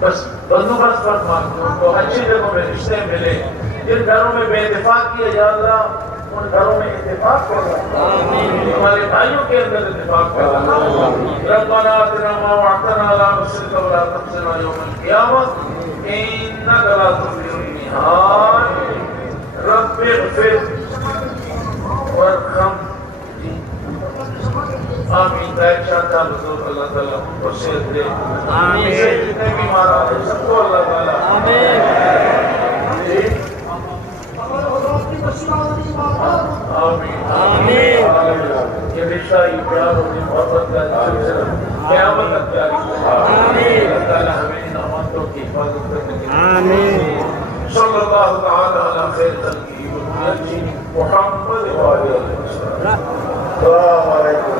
بس بندوبست فرما کہ ان کو اچھی جگہوں میں رشتے ملے. جن گھروں میں بے اتفاق کیا یا اللہ ان گھروں میں اتفاق کرنا. ہمارے بھائیوں کے اندر اتفاق کرنا. ربنا آتنا ما وعدتنا على رسلك ولا تخزنا يوم القيامة إنك لا تخلف الميعاد. رب اغفر وارحم. آمین. بیٹھ جاتا بزرگ اللہ تعالیٰ ان کو صحت دے. آمین. جتنے بیمار آئے سب کو اللہ تعالیٰ آمین. آمین. یہ رشتہ یہ پیار اور یہ محبت کا سلسلہ قیامت تک جاری ہے. آمین. اللہ تعالیٰ ہمیں ان امانتوں کی حفاظت کرنے کی. آمین. صلی اللہ تعالیٰ علی خیر خلقہ محمد وآلہ وسلم. السلام علیکم.